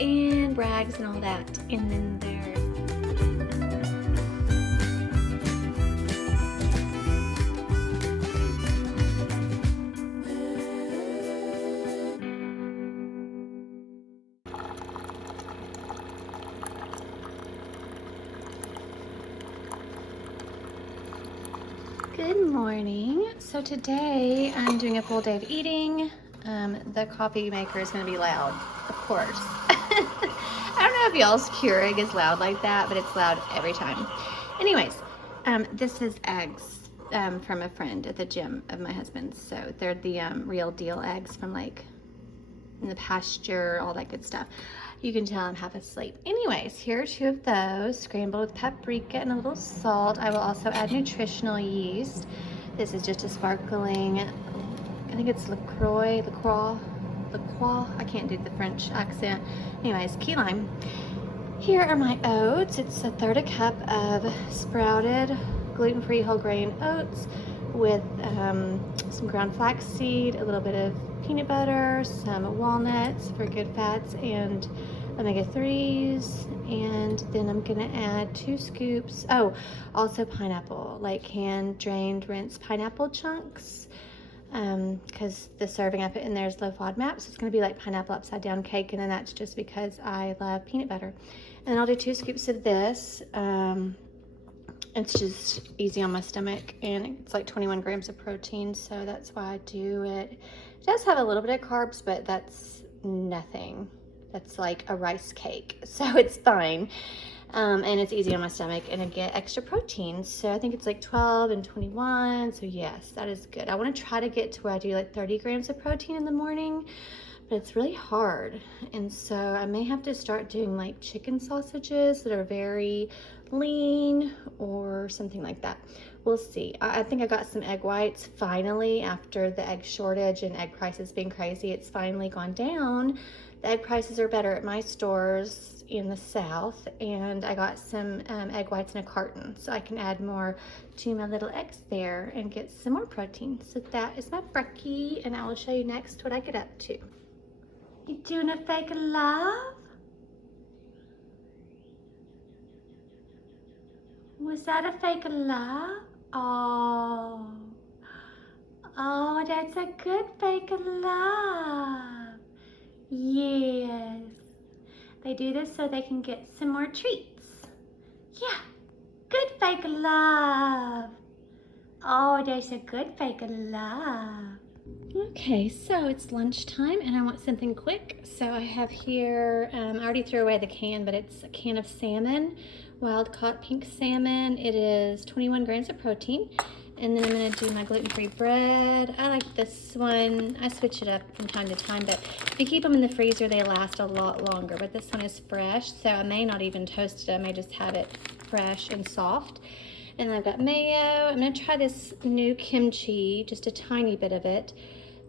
and rags and all that. And then there's Good morning. So today I'm doing a full day of eating. The coffee maker is going to be loud, of course. I don't know if y'all's Keurig is loud like that, but it's loud every time. Anyways, this is eggs from a friend at the gym of my husband's. So they're the real deal eggs from like in the pasture, all that good stuff. You can tell I'm half asleep. Anyways, here are 2 of those, scrambled with paprika and a little salt. I will also add nutritional yeast. This is just a sparkling, I think it's LaCroix, I can't do the French accent. Anyways, key lime. Here are my oats. It's a 1/3 cup of sprouted gluten-free whole grain oats with some ground flaxseed, a little bit of peanut butter, some walnuts for good fats and omega-3s, and then I'm gonna add 2 scoops, also pineapple, like canned, drained, rinsed pineapple chunks, because the serving I put in there is low FODMAP, so it's gonna be like pineapple upside down cake, and then that's just because I love peanut butter. And I'll do 2 scoops of this. It's just easy on my stomach, and it's like 21 grams of protein, so that's why I do it. It does have a little bit of carbs, but that's nothing. That's like a rice cake, so it's fine. And it's easy on my stomach, and I get extra protein. So I think it's like 12 and 21, so yes, that is good. I want to try to get to where I do like 30 grams of protein in the morning, but it's really hard. And so I may have to start doing like chicken sausages that are very lean or something like that. We'll see. I think I got some egg whites finally after the egg shortage and egg prices being crazy. It's finally gone down. The egg prices are better at my stores in the South, and I got some egg whites in a carton, so I can add more to my little eggs there and get some more protein. So that is my brekkie, and I will show you next what I get up to. You doing a fake love? Was that a fake love? Oh, that's a good fake love. Yes. They do this so they can get some more treats. Yeah, good fake love. Oh, there's a good fake love. Okay, so it's lunchtime and I want something quick. So I have here, I already threw away the can, but it's a can of salmon, wild caught pink salmon. It is 21 grams of protein. And then I'm gonna do my gluten-free bread. I like this one. I switch it up from time to time, but if you keep them in the freezer, they last a lot longer. But this one is fresh, so I may not even toast it. I may just have it fresh and soft. And then I've got mayo. I'm gonna try this new kimchi, just a tiny bit of it,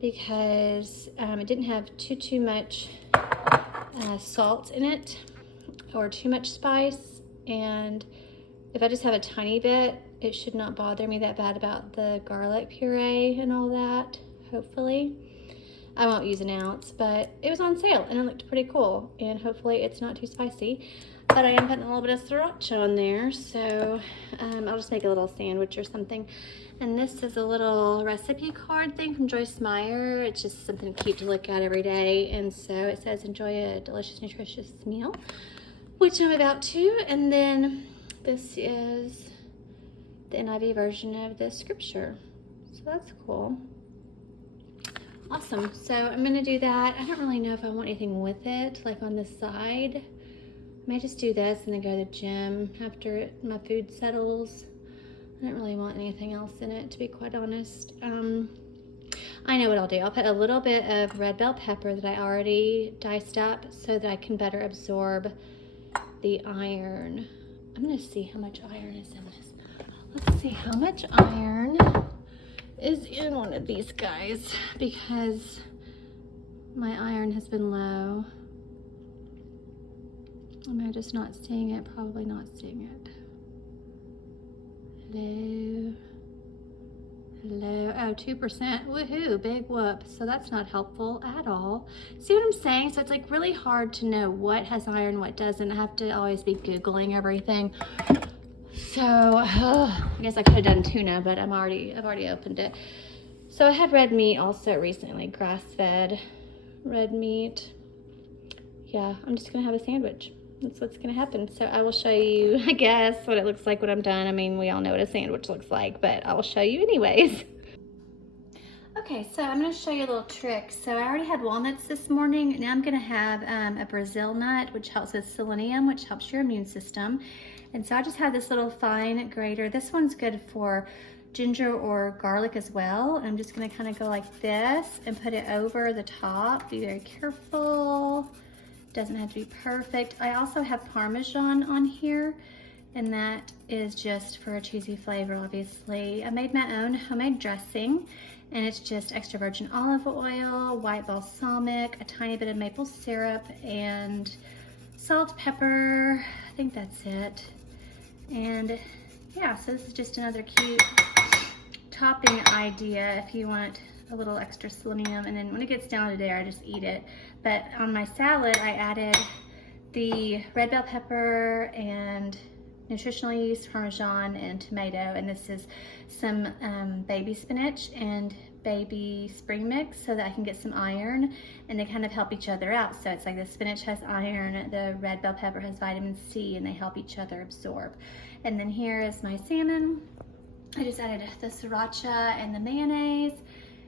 because it didn't have too much salt in it or too much spice. And if I just have a tiny bit, it should not bother me that bad about the garlic puree and all that, hopefully. I won't use an ounce, but it was on sale and it looked pretty cool, and hopefully it's not too spicy. But I am putting a little bit of sriracha on there, so I'll just make a little sandwich or something. And this is a little recipe card thing from Joyce Meyer. It's just something cute to look at every day, and so it says enjoy a delicious, nutritious meal, which I'm about to. And then this is the NIV version of the scripture, so that's cool. Awesome. So I'm gonna do that. I don't really know if I want anything with it, like on the side. I may just do this and then go to the gym after my food settles. I don't really want anything else in it, to be quite honest. I know what I'll do. I'll put a little bit of red bell pepper that I already diced up so that I can better absorb the iron. I'm gonna see how much iron is in this. Let's see how much iron is in one of these guys, because my iron has been low. Am I just not seeing it? Probably not seeing it. Hello? Hello, oh, 2%, woohoo, big whoop. So that's not helpful at all. See what I'm saying? So it's like really hard to know what has iron, what doesn't. I have to always be Googling everything. So, I guess I could have done tuna, but I've already opened it. So I had red meat also recently, grass-fed red meat. Yeah, I'm just gonna have a sandwich. That's what's gonna happen. So I will show you, I guess, what it looks like when I'm done. I mean, we all know what a sandwich looks like, but I will show you anyways. Okay, so I'm gonna show you a little trick. So I already had walnuts this morning. Now I'm gonna have a Brazil nut, which helps with selenium, which helps your immune system. And so I just have this little fine grater. This one's good for ginger or garlic as well. I'm just gonna kind of go like this and put it over the top. Be very careful. Doesn't have to be perfect. I also have Parmesan on here, and that is just for a cheesy flavor, obviously. I made my own homemade dressing, and it's just extra virgin olive oil, white balsamic, a tiny bit of maple syrup, and salt, pepper. I think that's it. And yeah, so this is just another cute topping idea if you want a little extra selenium, and then when it gets down to there, I just eat it. But on my salad, I added the red bell pepper and nutritional yeast, Parmesan, and tomato, and this is some baby spinach and baby spring mix so that I can get some iron, and they kind of help each other out. So it's like the spinach has iron, the red bell pepper has vitamin C, and they help each other absorb. And then here is my salmon. I just added the sriracha and the mayonnaise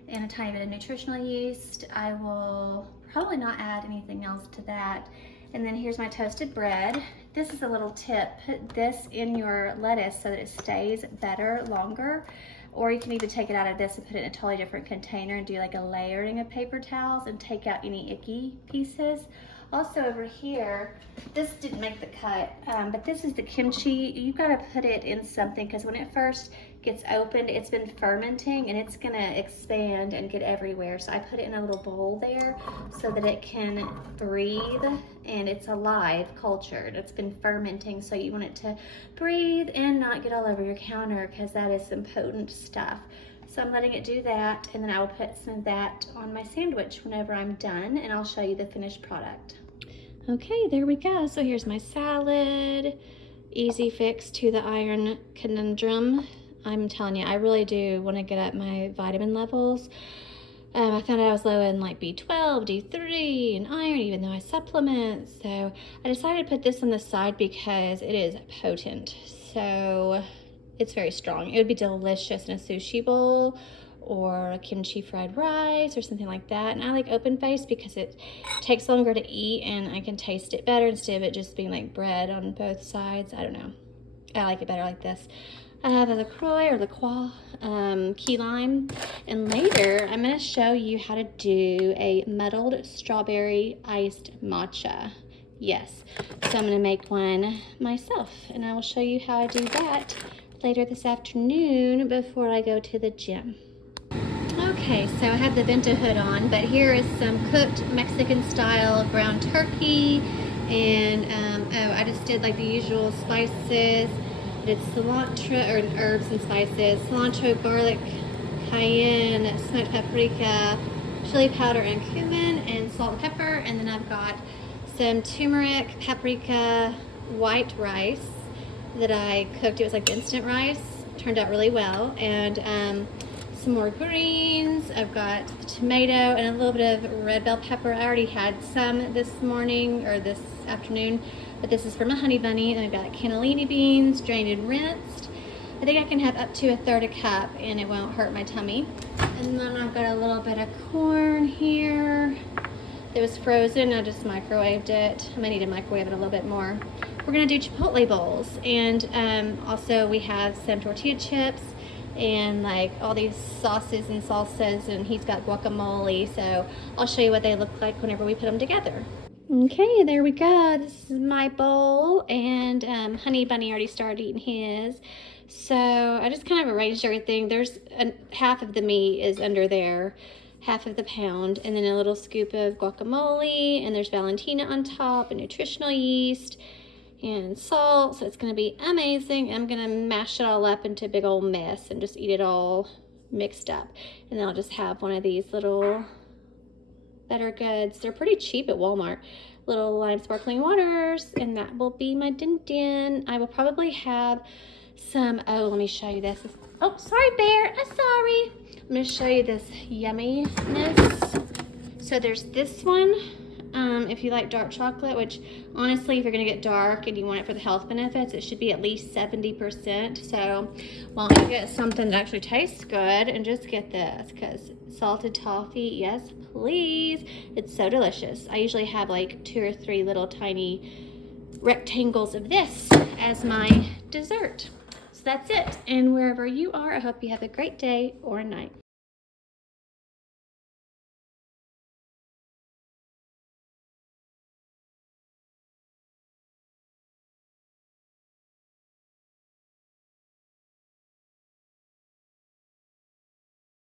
and a tiny bit of nutritional yeast. I will probably not add anything else to that. And then here's my toasted bread. This is a little tip. Put this in your lettuce so that it stays better longer. Or you can even take it out of this and put it in a totally different container and do like a layering of paper towels and take out any icky pieces. Also over here, this didn't make the cut, but this is the kimchi. You've got to put it in something because when it first gets opened, it's been fermenting and it's gonna expand and get everywhere. So I put it in a little bowl there so that it can breathe, and it's alive, cultured. It's been fermenting, so you want it to breathe and not get all over your counter because that is some potent stuff. So I'm letting it do that, and then I will put some of that on my sandwich whenever I'm done, and I'll show you the finished product. Okay, there we go. So here's my salad. Easy fix to the iron conundrum. I'm telling you, I really do want to get up my vitamin levels. I found out I was low in like B12, D3, and iron, even though I supplement. So I decided to put this on the side because it is potent. So it's very strong. It would be delicious in a sushi bowl or a kimchi fried rice or something like that. And I like open face because it takes longer to eat and I can taste it better instead of it just being like bread on both sides. I don't know. I like it better like this. I have a LaCroix or LaCroix key lime, and later I'm going to show you how to do a muddled strawberry iced matcha. Yes, so I'm going to make one myself, and I will show you how I do that later this afternoon before I go to the gym. Okay, so I have the Venta hood on, but here is some cooked Mexican style ground turkey, and I just did like the usual spices. I did cilantro, or herbs and spices, cilantro, garlic, cayenne, smoked paprika, chili powder and cumin, and salt and pepper. And then I've got some turmeric, paprika, white rice that I cooked. It was like instant rice, turned out really well. And some more greens. I've got the tomato and a little bit of red bell pepper. I already had some this morning or this afternoon, but this is for my honey bunny. And I've got cannellini beans, drained and rinsed. I think I can have up to a third a cup and it won't hurt my tummy. And then I've got a little bit of corn here. It was frozen, I just microwaved it. I might need to microwave it a little bit more. We're gonna do Chipotle bowls. And also we have some tortilla chips and like all these sauces and salsas, and he's got guacamole. So I'll show you what they look like whenever we put them together. Okay, there we go. This is my bowl, and Honey Bunny already started eating his. So I just kind of arranged everything. There's half of the meat is under there, half of the pound, and then a little scoop of guacamole, and there's Valentina on top, and nutritional yeast, and salt. So it's gonna be amazing. I'm gonna mash it all up into a big old mess and just eat it all mixed up. And then I'll just have one of these little Better Goods. They're pretty cheap at Walmart. Little lime sparkling waters, and that will be my din. I will probably have some, oh, let me show you this. Oh, sorry, Bear. I'm sorry. I'm going to show you this yumminess. So there's this one. If you like dark chocolate, which honestly, if you're going to get dark and you want it for the health benefits, it should be at least 70%. So why don't you get something that actually tastes good and just get this, because salted toffee, yes, please. It's so delicious. I usually have like 2 or 3 little tiny rectangles of this as my dessert. So that's it. And wherever you are, I hope you have a great day or night.